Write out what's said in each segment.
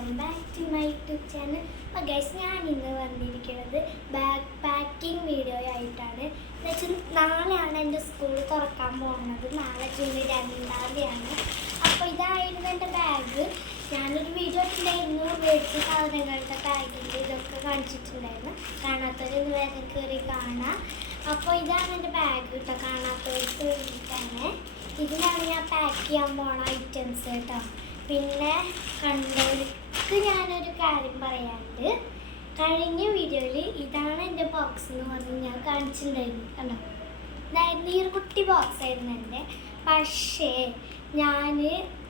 Welcome back to my YouTube channel. അപ്പോൾ guys, ഞാൻ ഇന്ന് വന്നിരിക്കുന്നത് ബാഗ് പാക്കിംഗ് വീഡിയോ ആയിട്ടാണ്. എന്നുവെച്ചാൽ നാളെയാണ് എൻ്റെ സ്കൂൾ തുറക്കാൻ പോകുന്നത്. നാളെ ജൂൺ 2 അപ്പോൾ ഇതായിരുന്നു എൻ്റെ ബാഗ്. ഞാനൊരു വീഡിയോ ഇട്ടുണ്ടായിരുന്നു, മേടിച്ച സാധനങ്ങളുടെ ബാഗിൻ്റെ ഇതൊക്കെ കാണിച്ചിട്ടുണ്ടായിരുന്നു. കാണാത്തവരൊന്ന് വേറെ കയറി കാണാം. അപ്പോൾ ഇതാണ് എൻ്റെ ബാഗ് കേട്ടോ, കാണാത്തവർക്ക് വേണ്ടിയിട്ടാണ്. ഇതിനാണ് ഞാൻ പാക്ക് ചെയ്യാൻ പോണ ഐറ്റംസ് കേട്ടോ. പിന്നെ കണ്ടവർക്ക് ഞാനൊരു കാര്യം പറയാനുണ്ട്. കഴിഞ്ഞ വീഡിയോയിൽ ഇതാണ് എൻ്റെ ബോക്സ് എന്ന് പറഞ്ഞ് ഞാൻ കാണിച്ചിട്ടുണ്ടായിരുന്നു. കണ്ടോ, ഇതായിരുന്നു ഈ ഒരു കുട്ടി ബോക്സ് ആയിരുന്നു എൻ്റെ. പക്ഷേ ഞാൻ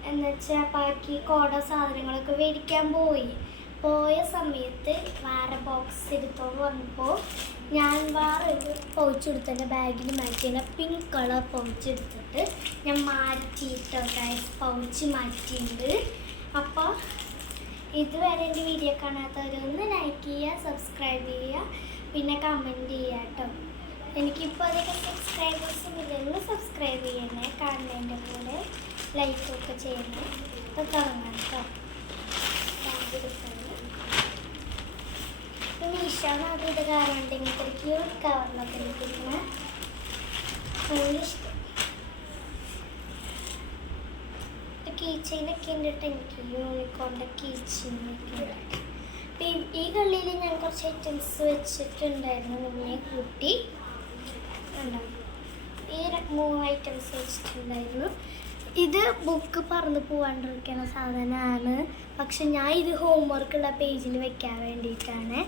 എന്നുവെച്ചാൽ ബാക്കി കോട സാധനങ്ങളൊക്കെ മേടിക്കാൻ പോയ സമയത്ത് വേറെ ബോക്സ് എടുത്തോണ്ട് വന്നപ്പോൾ ഞാൻ വേറൊരു പൗച്ച് എടുത്ത് എൻ്റെ ബാഗിൽ മാറ്റിയ പിങ്ക് കളർ പൗച്ച് എടുത്തിട്ട് ഞാൻ മാറ്റിയിട്ടൊക്കെ പൗച്ച് മാറ്റിയിട്ടുണ്ട്. അപ്പോൾ ഇതുവരെ എൻ്റെ വീഡിയോ കാണാത്തവരൊന്ന് ലൈക്ക് ചെയ്യുക, സബ്സ്ക്രൈബ് ചെയ്യുക, പിന്നെ കമൻറ്റ് ചെയ്യുക കേട്ടോ. എനിക്കിപ്പോൾ അതൊക്കെ സബ്സ്ക്രൈബേഴ്സും ഇതൊന്ന് സബ്സ്ക്രൈബ് ചെയ്യണേ, കാണുന്നതിൻ്റെ കൂടെ ലൈക്കൊക്കെ ചെയ്യണേ. അപ്പോൾ തുടങ്ങാം കേട്ടോ. മീഷോന്ന് അത് ഇത് കാറുണ്ട്, ഇങ്ങനത്തെ ഒരു ക്യൂട്ട് കവറിലൊക്കെ ഇരിക്കുന്ന ഇഷ്ടം. കീച്ചെയിനൊക്കെ ഉണ്ടിട്ട് എനിക്ക് യൂണിക്കോണിൻ്റെ കീച്ചെയിനൊക്കെ ഉണ്ട്. അപ്പം ഈ കള്ളിയിൽ ഞാൻ കുറച്ച് ഐറ്റംസ് വെച്ചിട്ടുണ്ടായിരുന്നു, മുന്നേ കൂട്ടി ഉണ്ടോ. ഈ 3 ഐറ്റംസ് വെച്ചിട്ടുണ്ടായിരുന്നു. ഇത് ബുക്ക് പറന്ന് പോകാണ്ടിരിക്കുന്ന സാധനമാണ്. പക്ഷെ ഞാൻ ഇത് ഹോംവർക്കുള്ള പേജിൽ വെക്കാൻ വേണ്ടിയിട്ടാണ്.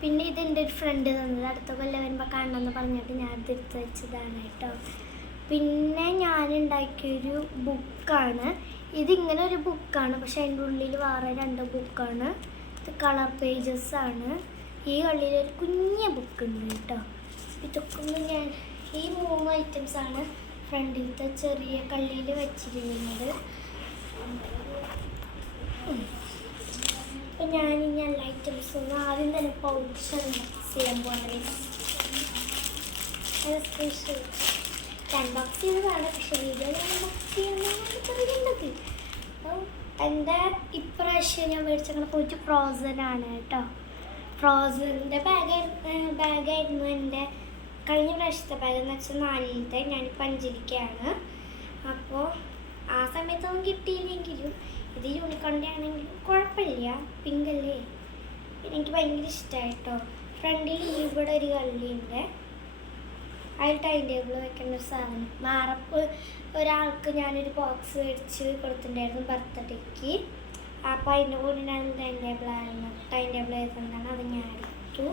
പിന്നെ ഇതെൻ്റെ ഒരു ഫ്രണ്ട് തന്നത്, അടുത്ത കൊല്ലം വരുമ്പോൾ കാണണമെന്ന് പറഞ്ഞിട്ട് ഞാൻ ഇത് എടുത്ത് വെച്ചതാണ് കേട്ടോ. പിന്നെ ഞാൻ ഉണ്ടാക്കിയൊരു ബുക്കാണ്. ഇതിങ്ങനെ ഒരു ബുക്കാണ്, പക്ഷെ അതിൻ്റെ ഉള്ളിൽ വേറെ 2 ബുക്കാണ്. ഇത് കളർ പേജസ് ആണ്. ഈ കള്ളിയിലൊരു കുഞ്ഞ ബുക്ക് ഉണ്ട് കേട്ടോ. ഇതൊക്കെ ഞാൻ ഈ 3 ഐറ്റംസാണ് ഫ്രണ്ടിലത്തെ ചെറിയ കള്ളിയിൽ വെച്ചിരിക്കുന്നത്. അപ്പം ഞാനിനി എല്ലാ ഐറ്റംസും ആദ്യം തന്നെ പൗച്ച് അൺബോക്സ് ചെയ്യാൻ പോകുന്നത്. അൺബോക്സ് ചെയ്തതാണ്, പക്ഷേ വീഡിയോ അൺബോക്സ് ചെയ്യുന്നത്. അപ്പം എൻ്റെ ഇപ്രാവശ്യം ഞാൻ മേടിച്ചങ്ങനെ പോയിട്ട് ഫ്രോസനാണ് കേട്ടോ. ഫ്രോസൻ്റെ ബാഗായിരുന്നു എൻ്റെ കഴിഞ്ഞ പ്രാവശ്യത്തെ ബാഗ് എന്ന് വെച്ചാൽ 4ത്തെ. ഞാനിപ്പോൾ 5ലേക്കാണ്. അപ്പോൾ ആ സമയത്തൊന്നും കിട്ടിയില്ലെങ്കിലും ഇത് യൂണിക്കോണിൻ്റെ ആണെങ്കിലും കുഴപ്പമില്ല, പിങ്കല്ലേ. പിന്നെ എനിക്ക് ഭയങ്കര ഇഷ്ടമായിട്ടോ. ഫ്രണ്ടിൽ ഇവിടെ ഒരു കള്ളിയുണ്ട്, അതിൽ ടൈം ടേബിൾ വെക്കേണ്ട ഒരു സാധനം. വേറെ ഒരാൾക്ക് ഞാനൊരു ബോക്സ് മേടിച്ച് കൊടുത്തിട്ടുണ്ടായിരുന്നു ബർത്ത്ഡേക്ക്. അപ്പോൾ അതിൻ്റെ കൂടെ ഞാൻ ടൈം ടേബിൾ എഴുതുന്നതാണ്. അത് ഞാൻ എടുത്തു.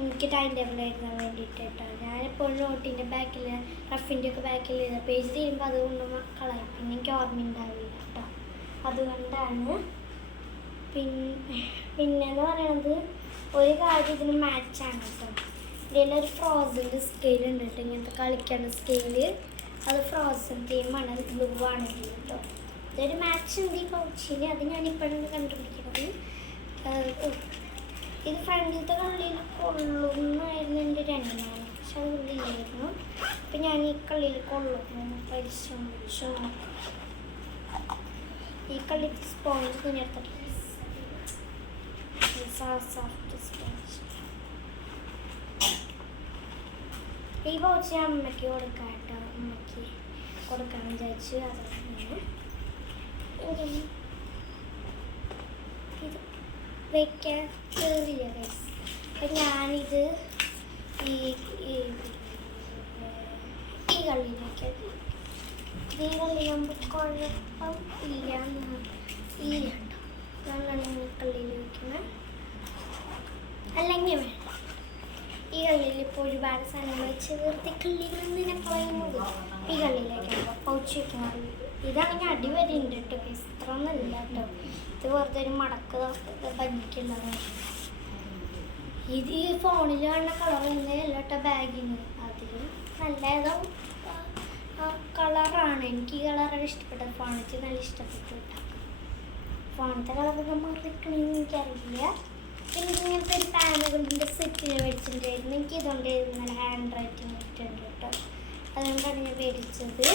എനിക്ക് ടൈം ടേബിൾ എഴുതാൻ വേണ്ടിയിട്ട് കേട്ടോ. ഞാനിപ്പോൾ നോട്ടിൻ്റെ ബാക്കിൽ റഫിൻ്റെ ഒക്കെ ബാക്കിൽ എഴുതാം. പേജ് തീരുമ്പോൾ അതുകൊണ്ട് മക്കളായി, പിന്നെ എനിക്ക് ഓർമ്മ ഉണ്ടാവില്ല കേട്ടോ. അതുകൊണ്ടാണ്. പിന്നെന്ന് പറയുന്നത് ഒരു കാര്യം ഇതിന് മാച്ചാണ് കേട്ടോ. ഇതിലൊരു ഫ്രോസൻ്റെ സ്കെയിൽ ഉണ്ട് കേട്ടോ, ഇങ്ങനത്തെ കളിക്കേണ്ട സ്കെയില്. അത് ഫ്രോസൺ തീമാണ്, അത് ബ്ലൂ ആണ് കേട്ടോ. ഇതൊരു മാച്ച് ഉണ്ട് ഈ പൗച്ചിന്, അത് ഞാനിപ്പോഴാണ് കണ്ടുപിടിക്കുന്നത്. ഇത് ഫ്രണ്ടിലത്തെ കള്ളിയിൽ കൊള്ളുന്നായിരുന്നു എൻ്റെ ഒരു അനുമാനം, പക്ഷെ അത് ഉള്ളിലായിരുന്നു. അപ്പം ഞാൻ ഈ കള്ളിയിൽ കൊള്ളുന്നു പരിശ്രമിച്ചു നോക്കാം. ഈ കള്ളി സ്പോഞ്ച് കുഞ്ഞെടുത്തിട്ട് സോഫ്റ്റ് സ്പോഞ്ച്. ഈ പൗച്ച് ഞാൻ അമ്മയ്ക്ക് കൊടുക്കാം കേട്ടോ. അമ്മയ്ക്ക് കൊടുക്കാൻ വിചാരിച്ചു. അതാണ് ഇത് വെക്കാൻ കയറിയ ഗൈസ്. അപ്പം ഞാനിത് ഈ കള്ളിയിലേക്ക് ഈ കള്ളിയാകുമ്പോൾ കുഴപ്പം ഇല്ല കേട്ടോ. ഞാനാണ് കള്ളിയിൽ വയ്ക്കുന്നത്, അല്ലെങ്കിൽ വേണ്ട. ഈ കള്ളിയിൽ ഇപ്പോൾ ഒരുപാട് സാധനങ്ങൾ വെച്ച് വെറുതെ കള്ളിയിൽ നിന്നിനെ കളയുന്നത്. ഈ കള്ളിയിലേക്കാണ് പൗച്ച് വയ്ക്കുന്നത്. ഇതാണെങ്കിൽ അടിവരെയുണ്ട് കേട്ടോ ഗൈസ്, ഇത്രയൊന്നുമില്ല കേട്ടോ. ഇത് വെറുതെ ഒരു മടക്ക് ഭംഗിക്കുള്ളതാണ്. ഇത് ഈ ഫോണിൽ കാണുന്ന കളർ ഒന്നല്ല കേട്ടോ ബാഗിന്. അതിലും നല്ലതോ കളറാണ്. എനിക്ക് ഈ കളറാണ് ഇഷ്ടപ്പെട്ടത്. ഫോണിച്ച് നല്ല ഇഷ്ടപ്പെട്ടു കേട്ടോ. ഫോണത്തെ കളറൊക്കെ മാറിക്കണമെന്ന് എനിക്കറിയില്ല. പിന്നെ ഇങ്ങനത്തെ ഒരു പാനുകളുടെ സെറ്റിന് മേടിച്ചിട്ടുണ്ടായിരുന്നു. എനിക്ക് ഇതുകൊണ്ട് നല്ല ഹാൻഡ് റൈറ്റിംഗ് ഇട്ടുണ്ട് കേട്ടോ. അതുകൊണ്ടാണ് ഞാൻ മേടിച്ചത്.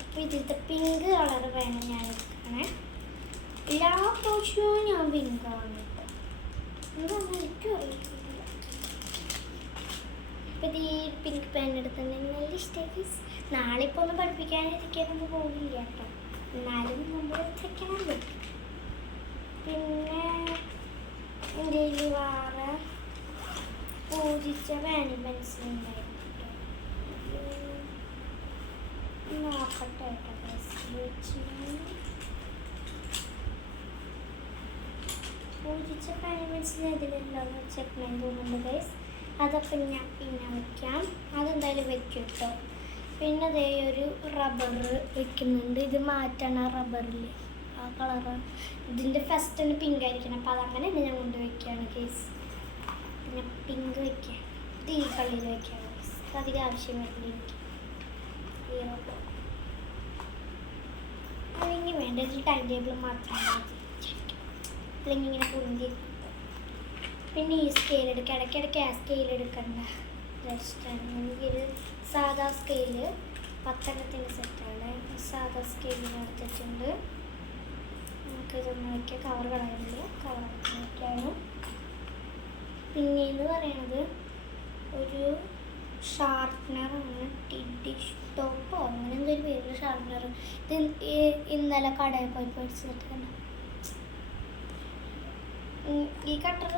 അപ്പോൾ ഇതിലത്തെ പിങ്ക് കളർ വേണം ഞാൻ എടുക്കണേ. എല്ലാ പ്രാവശ്യവും ഞാൻ പിങ്കാണ് കേട്ടോ. എന്താണെന്ന് എനിക്കും അറിയില്ല. ഇപ്പം ഈ പിങ്ക് പെൻ എടുത്തിട്ടുണ്ടെങ്കിൽ നല്ല ഇഷ്ടമായി. നാളെ ഇപ്പോൾ ഒന്ന് പഠിപ്പിക്കാനിരിക്കാനൊന്നും പോകില്ല കേട്ടോ. എന്നാലും നമ്മൾ വെക്കണം പറ്റും. പിന്നെ എൻ്റെ കയ്യിൽ വേറെ പൂജിച്ച പേനും പെൻസിലുണ്ടായിരുന്നു കേട്ടോ. നോക്കട്ടെ കേട്ടോ. പൂജിച്ച പേനും പെൻസിൽ ഇതിലുണ്ടോയെന്ന് വെച്ചിട്ടുണ്ടെങ്കിൽ തോന്നുന്നുണ്ട് ഗൈസ്. അതൊക്കെ ഞാൻ പിന്നെ വയ്ക്കാം. അതെന്തായാലും വെക്കും കേട്ടോ. പിന്നെ അതേ ഒരു റബ്ബർ വെക്കുന്നുണ്ട്. ഇത് മാറ്റാണ് ആ റബ്ബറിൽ ആ കളറ്. ഇതിൻ്റെ ഫസ്റ്റിന് പിങ്ക് ആയിരിക്കണം. അപ്പോൾ അതങ്ങനെ തന്നെ ഞാൻ കൊണ്ട് വയ്ക്കുകയാണ് കേസ്. പിന്നെ പിങ്ക് വയ്ക്കാം. ഇത് ഈ കള്ളിയിൽ വയ്ക്കാം കേസ്. അധികം ആവശ്യം വരില്ല എനിക്ക് ഈ റബ്ബർ. അല്ലെങ്കിൽ വേണ്ട ഒരു ടൈം ടേബിൾ മാത്രം മതി. അല്ലെങ്കിൽ ഇങ്ങനെ പൊന്തി. പിന്നെ ഈ സ്കെയിൽ എടുക്കുക. ഇടയ്ക്കിടയ്ക്ക് ആ സ്കെയിൽ എടുക്കണ്ട. ജസ്റ്റ് എനിക്കൊരു സാധാ സ്കെയില് 10 സെറ്റാണ്. സാധാ സ്കെയിലിന് എടുത്തിട്ടുണ്ട്. നമുക്ക് ഇതൊന്ന് വയ്ക്കുക. കവർ കളയുന്നില്ല. കവർ വയ്ക്കാണ്. പിന്നെയെന്ന് പറയണത് ഒരു ഷാർപ്പ്നറാണ്. ടോപ്പോ അങ്ങനെ എന്തൊരു പേരുള്ള ഷാർപ്പ്നർ. ഇത് ഇന്നലെ കടയിൽ പോയി പഠിച്ചിട്ട് ഈ കട്ടർ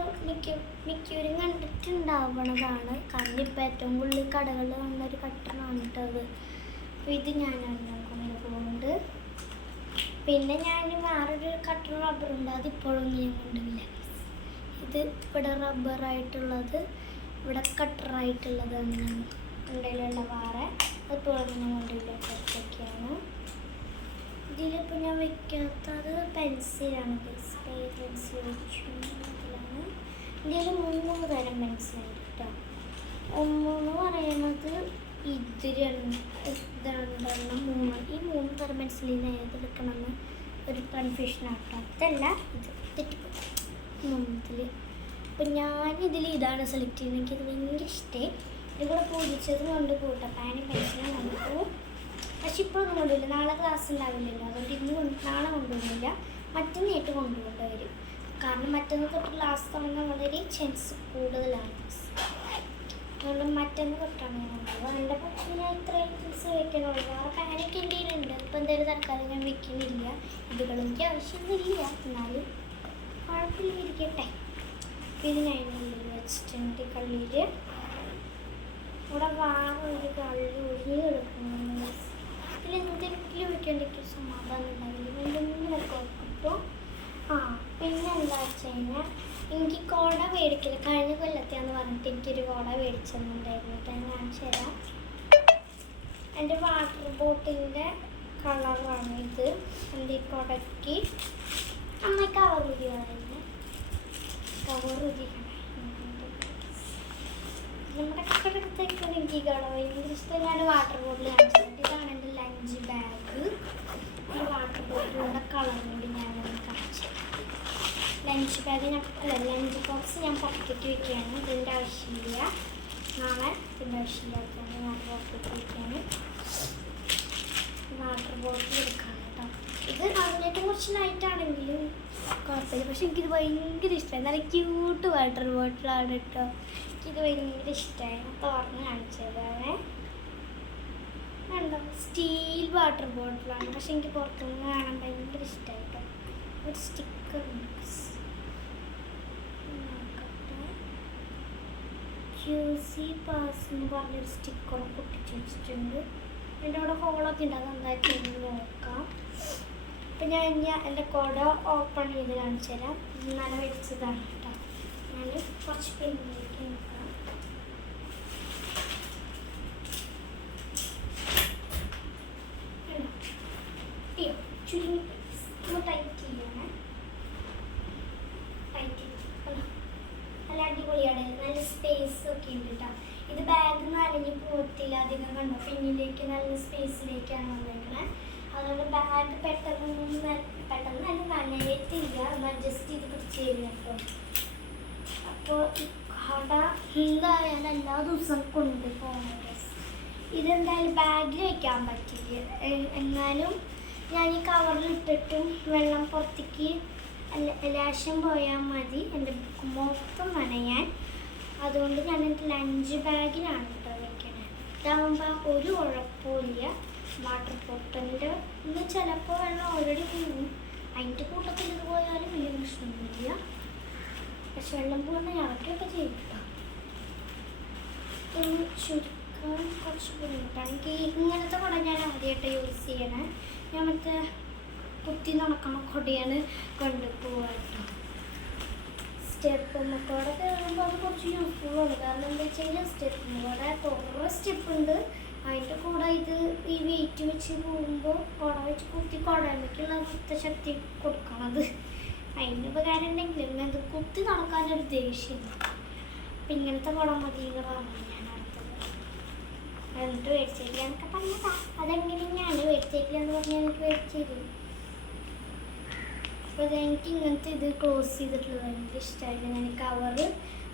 മിക്കവരും കണ്ടിട്ടുണ്ടാവണതാണ്. കാരണം ഇപ്പം ഏറ്റവും കൂടുതൽ കടകളിൽ വന്നൊരു കട്ടറാണ് കേട്ടത്. അപ്പോൾ ഇത് ഞാനാണ് നോക്കുന്നത് പോകുന്നുണ്ട്. പിന്നെ ഞാൻ വേറൊരു കട്ടർ റബ്ബറുണ്ട്. അതിപ്പോഴും ഞാൻ കൊണ്ടുമില്ല. ഇത് ഇവിടെ റബ്ബറായിട്ടുള്ളത്, ഇവിടെ കട്ടറായിട്ടുള്ളതാണ് ഞാൻ ഉണ്ടയിലുള്ള വേറെ. അതിപ്പോഴും ഞാൻ കൊണ്ടുമില്ല. പുറത്തൊക്കെയാണ്. ഇതിലിപ്പോൾ ഞാൻ വെക്കാത്തത് പെൻസിലാണ്. പെൻസിൽ വെച്ചു. ഇതിലാണ് ഇതിൽ 3 തരം പെൻസിലുണ്ട് കേട്ടോ. ഒന്നെന്ന് പറയുന്നത് ഇത് രണ്ടെണ്ണം 3. ഈ 3 തരം പെൻസിലിൽ നിന്ന് ഏതെടുക്കണമെന്ന് ഒരു കൺഫ്യൂഷനാണ് കേട്ടോ. അതല്ല ഇത് തെറ്റിപ്പോയി 3ൽ. അപ്പം ഞാനിതിൽ ഇതാണ് സെലക്ട് ചെയ്യുന്നത്. എനിക്കിത് ഭയങ്കര ഇഷ്ടമായി. ഇത് കൂടെ പൂജിച്ചത് കൊണ്ട് കൂട്ടാം. പാനും പെൻസിലും കൊണ്ടുപോകും. പക്ഷെ ഇപ്പോഴൊന്നും കൊണ്ടുപോയില്ല. നാളെ ക്ലാസ് ഉണ്ടാവില്ലല്ലോ. അതുകൊണ്ട് നാളെ കൊണ്ടുപോകുന്നില്ല. മറ്റന്നായിട്ട് കൊണ്ടുപോകേണ്ടി വരും. കാരണം മറ്റന്ന് തൊട്ട് ക്ലാസ് തുടങ്ങാൻ വളരെ ചാൻസ് കൂടുതലാണ്. അതുകൊണ്ട് മറ്റന്ന് തൊട്ടാണ് ഞാൻ കൊണ്ടുപോകുക. എൻ്റെ പക്ഷേ ഞാൻ ഇത്രയും ദിവസം വെക്കണുള്ളൂ. വേറെ പാനൊക്കെ എൻ്റെ കയ്യിലുണ്ട്. ഇപ്പം എന്തായാലും തൽക്കാലം ഞാൻ വെക്കുന്നില്ല. ഇതുകൾ എനിക്ക് ആവശ്യമൊന്നുമില്ല. എന്നാലും കുഴപ്പമില്ല, ഇരിക്കട്ടെ. ഇത് ഞാൻ ഉള്ളിൽ വെച്ചിട്ടുണ്ട്. കള്ളിയിൽ ഇവിടെ വേറെ ഒരു കള്ളി ഒഴിഞ്ഞ് കിടക്കുന്നു. ഇതിലെന്തെങ്കിലും വെക്കേണ്ടിക്ക് സമാധാനം ഉണ്ടാവില്ല. എന്തെങ്കിലും കിട്ടും. പിന്നെ എന്താ വെച്ച് കഴിഞ്ഞാൽ എനിക്ക് കുട മേടിക്കില്ല. കഴിഞ്ഞ കൊല്ലത്തെയാന്ന് പറഞ്ഞിട്ട് എനിക്കൊരു കുട മേടിച്ചെന്നുണ്ടായിരുന്നു. ഞാൻ കാണിച്ചു തരാം. എൻ്റെ വാട്ടർ ബോട്ടിലിൻ്റെ കളറാണ് ഇത്. എൻ്റെ ഈ കുടയ്ക്ക് അമ്മ കവർ ഉരിയായിരുന്നു. കവർ ഉരിക്കണം. നമ്മുടെ കടത്തേക്കാണ് എനിക്ക് കട ഭയങ്കര ഇഷ്ടം. ഞാൻ വാട്ടർ ബോട്ടിൽ കാണിച്ചിട്ടുണ്ട്. ഇതാണ് എൻ്റെ ലഞ്ച് ബാഗ്. ഈ വാട്ടർ ബോട്ടിലുള്ള കളർ കൂടി ഞാനൊന്ന് കാണിച്ചു. ലഞ്ച് ബാഗ് ലഞ്ച് ബോക്സ് ഞാൻ പുറത്തേക്ക് വയ്ക്കുകയാണ്. ഇതിൻ്റെ ആവശ്യമില്ല. നാളെ ഇതിൻ്റെ ആവശ്യമില്ലാത്തതാണ് വാട്ടർ ബോട്ടിൽ വയ്ക്കുകയാണ്. വാട്ടർ ബോട്ടിൽ എടുക്കാണ് കേട്ടോ. ഇത് അതിനേറ്റവും കുറച്ച് ലൈറ്റാണെങ്കിലും കുഴപ്പമില്ല. പക്ഷെ എനിക്കിത് ഭയങ്കര ഇഷ്ടമായി. നല്ല ക്യൂട്ട് വാട്ടർ ബോട്ടിലാണ് കേട്ടോ. എനിക്കിത് ഭയങ്കര ഇഷ്ടമായി. തുറന്ന് കാണിച്ചതാണ്. കണ്ടോ, സ്റ്റീൽ വാട്ടർ ബോട്ടിലാണ്. പക്ഷെ എനിക്ക് പുറത്തുനിന്ന് കാണാൻ ഭയങ്കര ഇഷ്ടമായി കേട്ടോ. ഒരു സ്റ്റിക്കർ ക്യൂസി പാസ് എന്ന് പറഞ്ഞൊരു സ്റ്റിക്കറൊക്കെ ഒട്ടിച്ച് വെച്ചിട്ടുണ്ട്. എൻ്റെ അവിടെ ഹോളൊക്കെ ഉണ്ട്. അതെന്താ നോക്കാം. അപ്പം ഞാൻ എൻ്റെ കുട ഓപ്പൺ ചെയ്ത് കാണിച്ചു തരാം. നല്ല വെച്ചതാണ് കേട്ടോ. ഞാൻ കുറച്ച് പെണ്ണിലേക്ക് നോക്കാം. ചുരുങ്ങി ടൈറ്റ് ചെയ്യണേ. ടൈറ്റ് ചെയ്ത് നല്ല അടിപൊളിയാണ്. നല്ല സ്പേസ് ഒക്കെ ഉണ്ട് കേട്ടോ. ഇത് ബാഗ് നനഞ്ഞ് പോകത്തില്ല അധികം. കണ്ടോ, പിന്നിലേക്ക് നല്ല സ്പേസിലേക്കാണ് വന്നേക്കണേ. അതുകൊണ്ട് ബാഗ് പെട്ടെന്ന് നല്ല നനയത്തില്ല. ഒന്ന് അഡ്ജസ്റ്റ് ചെയ്ത് പിടിച്ച് തരിക കേട്ടോ. അപ്പോൾ കട എന്തായാലും എല്ലാ ദിവസവും കൊണ്ടുപോകണം. ഇതെന്തായാലും ബാഗിൽ വയ്ക്കാൻ പറ്റില്ല. എന്നാലും ഞാൻ ഈ കവറിലിട്ടിട്ടും വെള്ളം പുറത്തേക്ക് ലേശം പോയാൽ മതി എൻ്റെ ബുക്ക് മൊത്തം നനയാൻ. അതുകൊണ്ട് ഞാൻ എൻ്റെ ലഞ്ച് ബാഗിലാണ് കേട്ടോ വെക്കണത്. ഇതാകുമ്പോൾ ഒരു കുഴപ്പമില്ല. വാട്ടർ ബോട്ടിലിൻ്റെ ഇന്ന് ചിലപ്പോൾ വെള്ളം ഓൾറെഡി പോകും. അതിൻ്റെ കൂട്ടത്തിൽ ഇത് പോയാലും വലിയ പ്രശ്നമൊന്നുമില്ല. പക്ഷെ വെള്ളം പോകുന്ന ഇറക്കുകയൊക്കെ ചെയ്യും കേട്ടോ. ചുരുക്കാൻ കുറച്ച് ബുദ്ധിമുട്ടാണ്. എനിക്ക് ഇങ്ങനത്തെ കുട ഞാൻ ആദ്യമായിട്ട് യൂസ് ചെയ്യണേ. ഞാൻ മറ്റേ കുത്തി നടക്കണ കൊടയാണ് കൊണ്ടുപോവുക കേട്ടോ. സ്റ്റെപ്പ് കൂടെ കയറുമ്പോൾ അത് കുറച്ച് യൂസ്ഫുള്ളാണ്. കാരണം എന്താ വെച്ച് കഴിഞ്ഞാൽ സ്റ്റെപ്പിന് കൂടെ കുറേ സ്റ്റെപ്പുണ്ട്. അതിൻ്റെ കൂടെ ഇത് ഈ വെയിറ്റ് വെച്ച് പോകുമ്പോൾ കുട വെച്ച് കുത്തി കുടമയ്ക്കുള്ള ശക്തി കൊടുക്കണത്. അതിൻ്റെ ഉപകാരം ഉണ്ടെങ്കിലും ഇങ്ങനത്തെ കുത്തി നടക്കാനൊരു ദേഷ്യമില്ല. അപ്പം ഇങ്ങനത്തെ കുട മതി എന്ന് പറഞ്ഞു ഞാൻ അടുത്തത്. എന്നിട്ട് മേടിച്ചില്ല എന്നൊക്കെ പറഞ്ഞതാ. അതെങ്ങനെയാണ് മേടിച്ചില്ല എന്ന് പറഞ്ഞാൽ എനിക്ക് മേടിച്ചില്ല. അപ്പോൾ എനിക്ക് ഇങ്ങനത്തെ ഇത് ക്ലോസ് ചെയ്തിട്ടുള്ളത് എനിക്ക് ഇഷ്ടമായില്ല. ഞാൻ കവറ്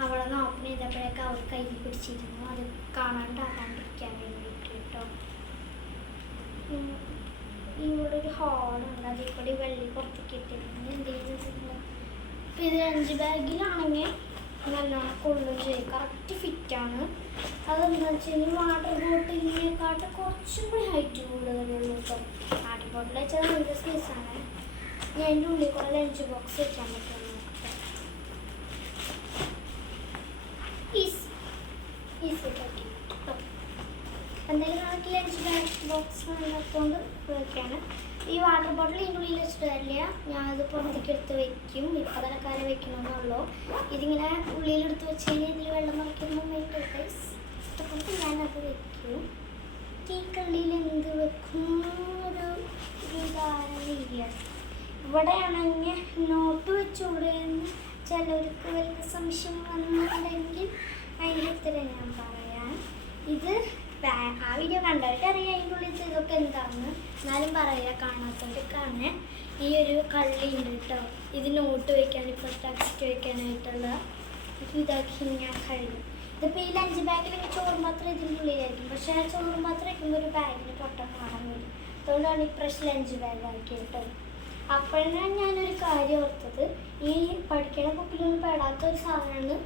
അവിടെ നിന്ന് ഓപ്പൺ ചെയ്തപ്പോഴേ കവർ കയ്യിൽ പിടിച്ചിരുന്നു. അത് കാണാണ്ടാകാണ്ടിരിക്കാൻ വേണ്ടിയിട്ട് കേട്ടോ. ഇവിടെ ഒരു ഹോളുണ്ട്. അതിൽ കൂടി വെള്ളി പുറത്തേക്ക് ഇട്ടിരുന്നു. എന്തെങ്കിലും അപ്പോൾ ഇത് ലഞ്ച് ബാഗിലാണെങ്കിൽ നല്ലോണം കൊള്ളും ചെയ്യും. കറക്റ്റ് ഫിറ്റാണ്. അതെന്താ വെച്ച് കഴിഞ്ഞാൽ വാട്ടർ ബോട്ടിലിനെക്കാട്ട് കുറച്ചും കൂടി ഹൈറ്റ് കൂടുതലുള്ളൂ കേട്ടോ. വാട്ടർ ബോട്ടിൽ വെച്ചാൽ നല്ല സ്പേസാണ്. ഞാൻ അതിൻ്റെ ഉള്ളിൽ കൂടെ ലഞ്ച് ബോക്സ് വെക്കാൻ പറ്റുമെന്ന് നോക്കട്ടെ. ഈസി പറ്റി കേട്ടോ. എന്തെങ്കിലും നമുക്ക് ലഞ്ച് ബോക്സ് ഇല്ലാത്തതുകൊണ്ട് വെക്കാണ്. ഈ വാട്ടർ ബോട്ടിൽ ഇതിൻ്റെ ഉള്ളിൽ വെച്ചിട്ടില്ല. ഞാനത് പുറത്തേക്ക് എടുത്ത് വെക്കും. ഇപ്പോൾ തലക്കാലം വെക്കണമെന്നുള്ളൂ. ഇതിങ്ങനെ ഉള്ളിലെടുത്ത് വെച്ച് കഴിഞ്ഞാൽ ഇതിൽ വെള്ളം നിറയ്ക്കുന്ന മെയിൻ പർപ്പസ്. അതുകൊണ്ട് ഞാനത് വെക്കും. ഈ കള്ളിയിൽ എന്ത് വെക്കും ഒരു ധാരണയില്ല. ഇവിടെയാണെങ്കിൽ നോട്ട് വെച്ചുകൂടെ ചിലർക്ക് വലിയ സംശയം വന്നിട്ടുണ്ടെങ്കിൽ അതിൻ്റെ ഉത്തരം ഞാൻ പറയാം. ഇത് ആ വീഡിയോ കണ്ടവർക്ക് അറിയാം അതിൻ്റെ ഉള്ളിൽ ഇതൊക്കെ എന്താണെന്ന്. എന്നാലും പറയുക കാണാത്തവർക്കാണ്. ഈ ഒരു കള്ളി ഉണ്ട് കേട്ടോ. ഇത് നോട്ട് വയ്ക്കാൻ, ഇപ്പോൾ ടെക്സ്റ്റ് വയ്ക്കാനായിട്ടുള്ള ഇതാക്കി ഞാൻ കഴിയും. ഇതിപ്പോൾ ഈ ലഞ്ച് ബാഗിൽ ചോറ് മാത്രം ഇതിൻ്റെ ഉള്ളിലായിരിക്കും. പക്ഷേ ആ ചോറ് മാത്രം വയ്ക്കുമ്പോൾ ഒരു ബാഗിന് പൊട്ടം കാണാൻ വരും. അതുകൊണ്ടാണ് ഇപ്രാവശ്യം ലഞ്ച് ബാഗ് ആക്കി കേട്ടോ. അപ്പോഴാണ് ഞാനൊരു കാര്യം ഓർത്തത്. ഈ പഠിക്കണ ബുക്കിലൊന്നും പെടാത്തൊരു സാധനമാണ്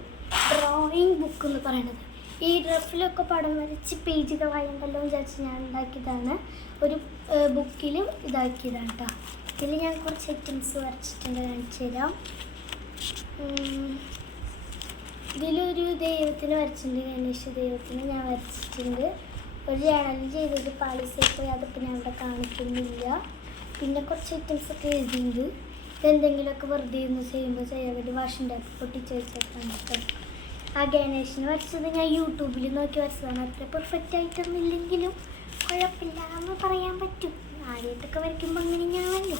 ഡ്രോയിങ് ബുക്ക് എന്ന് പറയുന്നത്. ഈ റഫിലൊക്കെ പടം വരച്ച് പേജുകൾ വായുണ്ടല്ലോ വിചാരിച്ച് ഞാൻ ഉണ്ടാക്കിയതാണ്. ഒരു ബുക്കിലും ഇതാക്കിയതാണ് കേട്ടോ. ഇതിൽ ഞാൻ കുറച്ച് ഐറ്റംസ് വരച്ചിട്ടുണ്ട്, കാണിച്ചു തരാം. ഇതിലൊരു ദൈവത്തിന് വരച്ചിട്ടുണ്ട്. ഗണേശ ദൈവത്തിന് ഞാൻ വരച്ചിട്ടുണ്ട്. ഒരു ചാനൽ ചെയ്തത് പാളിസായി പോയി. അതൊക്കെ ഞാൻ ഇവിടെ കാണിക്കുന്നില്ല. പിന്നെ കുറച്ച് ഐറ്റംസൊക്കെ എഴുതിയിട്ടുണ്ട്. ഇതെന്തെങ്കിലുമൊക്കെ വെറുതെ ഒന്ന് ചെയ്യുമ്പോൾ ചെയ്യാൻ വേണ്ടി വാഷിംഗ് ടാപ്പ് പൊട്ടിച്ച് വെച്ചേക്കാണ് കേട്ടോ. ആ ഗണേശന് വരച്ചത് ഞാൻ യൂട്യൂബിൽ നോക്കി വരച്ചതാണ്. അത്ര പെർഫെക്റ്റ് ആയിട്ടൊന്നും ഇല്ലെങ്കിലും കുഴപ്പമില്ല എന്ന് പറയാൻ പറ്റും. ആദ്യമായിട്ടൊക്കെ വരയ്ക്കുമ്പോൾ അങ്ങനെ ഞാനല്ലോ.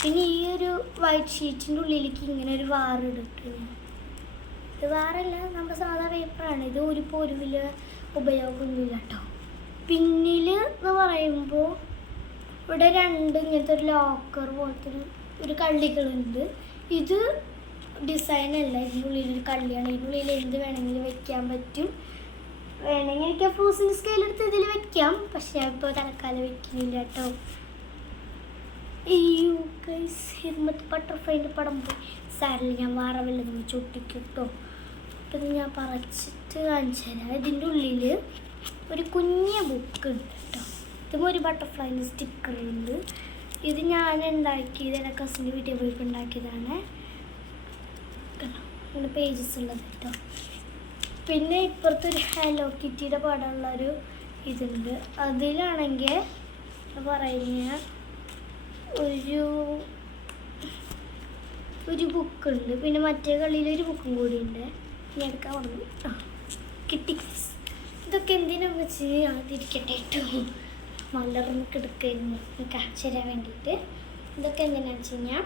പിന്നെ ഈ ഒരു വൈറ്റ് ഷീറ്റിൻ്റെ ഉള്ളിലേക്ക് ഇങ്ങനെ ഒരു വാറിട്ടിട്ട്, ഇത് വാറല്ല, നമ്മുടെ സാധാ പേപ്പറാണ്. ഇത് ഒരു പോരുവിൽ ഉപയോഗമൊന്നുമില്ല കേട്ടോ. പിന്നിൽ എന്ന് പറയുമ്പോൾ ഇവിടെ രണ്ട് ഇങ്ങനത്തെ ഒരു ലോക്കർ പോലത്തെ ഒരു കള്ളികളുണ്ട്. ഇത് ഡിസൈനല്ല, ഇതിൻ്റെ ഉള്ളിലൊരു കള്ളിയാണ്. ഇതിൻ്റെ ഉള്ളിൽ എന്ത് വേണമെങ്കിലും വെക്കാൻ പറ്റും. വേണമെങ്കിൽ എനിക്ക് ഫ്രൂസിൻ്റെ സ്കെയിലെടുത്ത് ഇതിൽ വെക്കാം. പക്ഷെ ഞാൻ ഇപ്പോൾ തലക്കാലം വെക്കുന്നില്ല കേട്ടോ. മറ്റേ ബട്ടർഫ്ലൈൻ്റെ പടം പോയി സാരിൽ ഞാൻ വാറ വല്ലതും ചൊട്ടിക്കും കേട്ടോ. അപ്പം ഞാൻ പറിച്ചിട്ട് കാണിച്ചു തരാം. ഇതിൻ്റെ ഉള്ളിൽ ഒരു കുഞ്ഞ ബുക്ക് ഉണ്ട് കേട്ടോ. ഇതും ഒരു ബട്ടർഫ്ലൈൻ്റെ സ്റ്റിക്കറുണ്ട്. ഇത് ഞാൻ ഉണ്ടാക്കിയത് എൻ്റെ കസിൻ്റെ വീട്ടിൽ പോയിട്ട് ഉണ്ടാക്കിയതാണ്. അങ്ങനെ പേജസ് ഉള്ളത് കേട്ടോ. പിന്നെ ഇപ്പുറത്തൊരു ഹലോ കിറ്റിയുടെ പടമുള്ളൊരു ഇതുണ്ട്. അതിലാണെങ്കിൽ പറയുന്ന ഒരു ബുക്കുണ്ട്. പിന്നെ മറ്റേ കളിയിലൊരു ബുക്കും കൂടി ഉണ്ട്. ഞാൻ എടുക്കാൻ പറഞ്ഞു. കിട്ടി. ഇതൊക്കെ എന്തിനാന്ന് വെച്ച് അതിരിക്കട്ടെ കേട്ടോ. മലർന്നൊക്കെ എടുക്കായിരുന്നു കാണിച്ചു തരാൻ വേണ്ടിയിട്ട്. ഇതൊക്കെ എന്തിനാണെന്ന് വെച്ച് കഴിഞ്ഞാൽ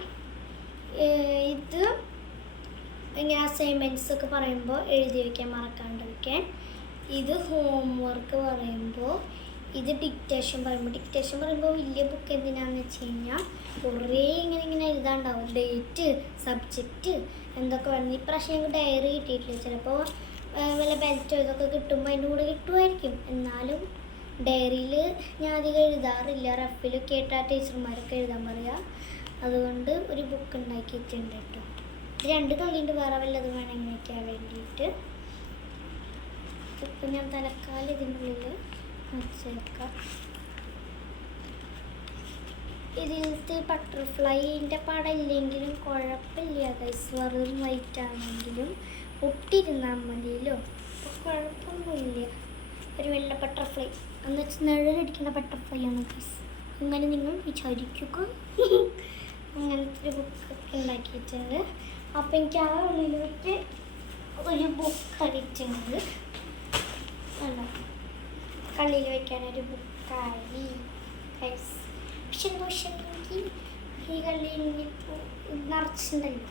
ഇത് ഇങ്ങനെ അസൈൻമെൻറ്റ്സ് ഒക്കെ പറയുമ്പോൾ എഴുതി വയ്ക്കാൻ, മറക്കാണ്ടിരിക്കാൻ. ഇത് ഹോംവർക്ക് പറയുമ്പോൾ, ഇത് ഡിക്റ്റേഷൻ പറയുമ്പോൾ വലിയ ബുക്ക് എന്തിനാണെന്ന് വെച്ച് കഴിഞ്ഞാൽ കുറേ ഇങ്ങനെ എഴുതാണ്ടാവും. ഡേറ്റ്, സബ്ജക്റ്റ് എന്തൊക്കെ വേണം. ഇപ്രാവശ്യം ഞങ്ങൾക്ക് ഡയറി കിട്ടിയിട്ടില്ല. ചിലപ്പോൾ വല്ല ബെൽറ്റോ ഇതൊക്കെ കിട്ടുമ്പോൾ അതിൻ്റെ കൂടെ കിട്ടുമായിരിക്കും. എന്നാലും ഡയറിയിൽ ഞാൻ അധികം എഴുതാറില്ല, റഫിലൊക്കെ ആയിട്ട് ടീച്ചർമാരൊക്കെ എഴുതാൻ പറയുക. അതുകൊണ്ട് ഒരു ബുക്ക് ഉണ്ടാക്കിയിട്ടുണ്ട് കേട്ടോ. ഇത് 2 തുള്ളിൻ്റെ വേറെ വല്ലതും വേണമെങ്കിൽ വയ്ക്കാൻ വേണ്ടിയിട്ട്. ഇപ്പം ഞാൻ തലക്കാലം ഇതിനുള്ളിൽ വെച്ചേക്കാം. ഇതിലത്തെ ബട്ടർഫ്ലൈൻ്റെ പടം ഇല്ലെങ്കിലും കുഴപ്പമില്ല ഗൈസ്, വെറും വൈറ്റ് ആണെങ്കിലും ഒട്ടിരുന്നാൽ മതിയല്ലോ, അപ്പോൾ കുഴപ്പമൊന്നുമില്ല. ഒരു വെള്ള ബട്ടർഫ്ലൈ എന്ന് വെച്ചാൽ നിഴലടിക്കുന്ന ബട്ടർഫ്ലൈ ആണ് ഗൈസ്, അങ്ങനെ നിങ്ങൾ വിചാരിക്കുക. അങ്ങനത്തെ ഒരു ബുക്കൊക്കെ ഉണ്ടാക്കിയിട്ടുണ്ട്. അപ്പം എനിക്ക് ആ ഉള്ളിലേക്ക് ഒരു ബുക്ക് അടിച്ചിട്ടുണ്ട്. അല്ല, കള്ളിയിൽ വയ്ക്കാനൊരു ബുക്കായി ഗൈസ്. പക്ഷെ എനിക്ക് ഈ കള്ളിയിൽ നിറച്ചിട്ടുണ്ടല്ലോ,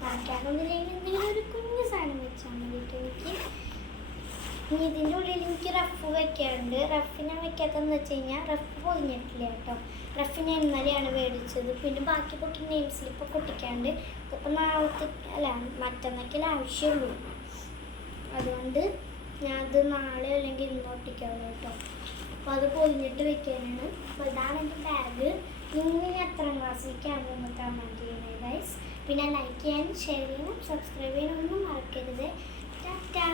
നിറയ്ക്കാനൊന്നുമില്ലെങ്കിൽ എന്തെങ്കിലും ഒരു കുഞ്ഞു സാധനം വെച്ചാൽ മതിയിട്ട് എനിക്ക്. ഇനി ഇതിൻ്റെ ഉള്ളിൽ എനിക്ക് റഫ് വെക്കാറുണ്ട്. റഫ് ഞാൻ വെക്കാത്തതെന്ന് വെച്ച് കഴിഞ്ഞാൽ റഫ് പൊതിഞ്ഞിട്ടില്ല കേട്ടോ. റഫ് ഞാൻ ഇന്നലെയാണ് മേടിച്ചത്. പിന്നെ ബാക്കി പൊട്ടി നെയിം സ്ലിപ്പ് പൊട്ടിക്കാണ്ട് ഇപ്പം നാളത്തെ അല്ല മറ്റന്നൊക്കെ ആവശ്യമുള്ളൂ. അതുകൊണ്ട് ഞാൻ അത് നാളെ അല്ലെങ്കിൽ ഇന്ന് ഒട്ടിക്കാവുള്ളൂ കേട്ടോ. അപ്പോൾ അത് പൊതിഞ്ഞിട്ട് വെക്കാനാണ്. അപ്പോൾ ഇതാണ് എൻ്റെ ബാഗ്. നിങ്ങൾ എത്രാം ക്ലാസ്സിലേക്കാണ് കമൻറ്റ് ചെയ്യുന്നത് ഗൈസ്. പിന്നെ ലൈക്ക് ചെയ്യാനും ഷെയർ ചെയ്യാനും സബ്സ്ക്രൈബ് ചെയ്യാനും ഒന്നും മറക്കരുത്. ടാറ്റാ.